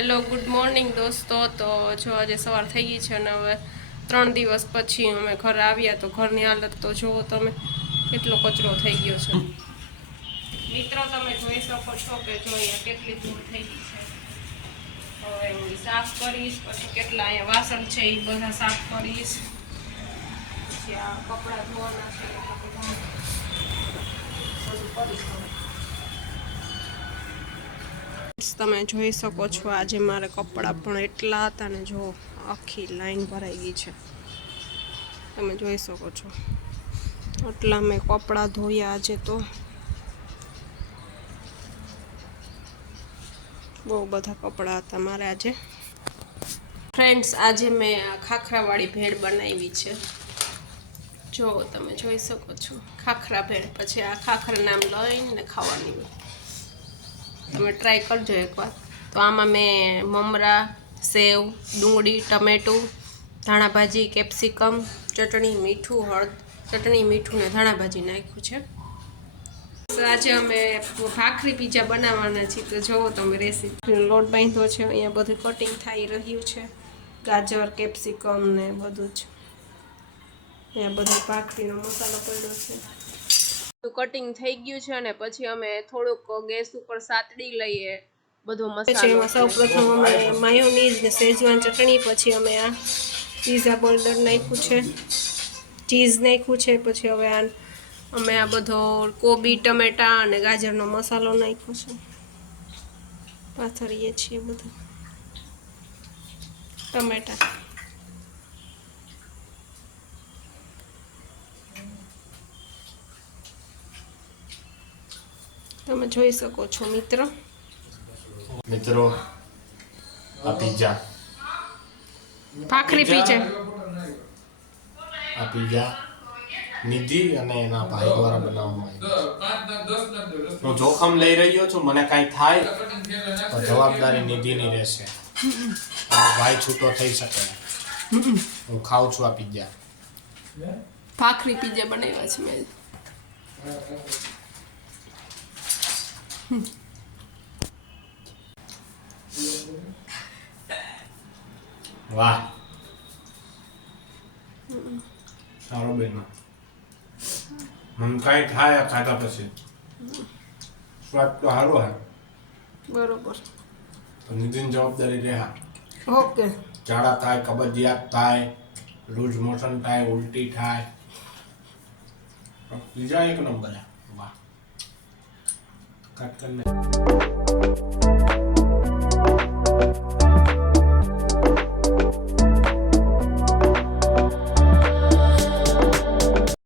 Hello good morning દોસ્તો. તો જો આજે સવાર થઈ ગઈ છે અને હવે 3 દિવસ પછી અમે ઘરે આવ્યા તો ઘરની હાલત તો જુઓ તમે, કેટલો કચરો થઈ ગયો છે. મિત્રો તમે જોઈ શકો છો કે જો અહીંયા કેટલી ધૂળ થઈ ગઈ છે. હવે હું સાફ કરીશ, પછી કેટલા અહીંયા વાસણ છે એ બધા સાફ કરીશ, પછી આ કપડાં ધોવાના છે એ બધા બધું કરીશ. તમે જોઈ શકો છો આજે મારે કપડાં પણ એટલા હતા ને, જો આખી લાઈન ભરાઈ ગઈ છે. તમે જોઈ શકો છો એટલા મેં કપડાં ધોયા આજે, તો બહુ બધા કપડાં હતા મારે આજે. ફ્રેન્ડ્સ, આજે મેં ખાખરાવાળી ભેળ બનાવી છે. જો તમે જોઈ શકો છો ખાખરા ભેળ. પછી આ ખાખરા નામ લઈને ખાવાની હોય, તમે ટ્રાય કરજો એકવાર. તો આમાં મેં મમરા, સેવ, ડુંગળી, ટમેટું, ધાણાભાજી, કેપ્સિકમ, ચટણી, મીઠું, ચટણી, મીઠું ને ધાણાભાજી નાખ્યું છે. આજે અમે ભાખરી પીઝા બનાવવાના છીએ. તો જોવો તમે રેસીપી. લોટ બાંધ્યો છે, અહીંયા બધું કટિંગ થઈ રહ્યું છે, ગાજર, કેપ્સિકમ ને બધું જ. અહીંયા બધો ભાખરીનો મસાલો પડ્યો છે, કટિંગ થઈ ગયું છે. અને પછી અમે થોડુંક ગેસ ઉપર સાતડી લઈએ બધો મસાલો. સૌ પ્રથમ અમે માયોનીઝ ને શેઝવાન ચટણી, પછી અમે આ પીઝા બોલ્ડર નાખ્યું છે, ચીઝ નાખ્યું છે, પછી હવે અમે આ બધો કોબી, ટમેટા અને ગાજરનો મસાલો નાખ્યો છે. પાથરીએ છીએ બધું ટમેટા. તમે જોઈ શકો છો મિત્રો આ પિઝા, ભાખરી પીઝા, આ પિઝા નિધિ અને એના ભાઈ દ્વારા બનાવવામાં આવ્યો. હું જોખમ લઈ રહ્યો છું, મને કાંઈ થાય તો જવાબદારી નિધિની રહેશે. ભાઈ છૂટો થઈ શકે. હું ખાઉં છું આ પિઝા. ભાખરી પીઝા બનાવ્યા છે મેં. વાહ, સારો બેન. મને કાંઈ થાય ખાતા પછી સ્વાદ તો સારો હે. બરોબર. તો નિધિની જવાબદારી રહે. ઓકે. ઝાડા થાય, કબજિયાત થાય, લૂઝ મોશન થાય, ઉલટી થાય, બીજા એક નંબર હે. વાહ, કટ કરીને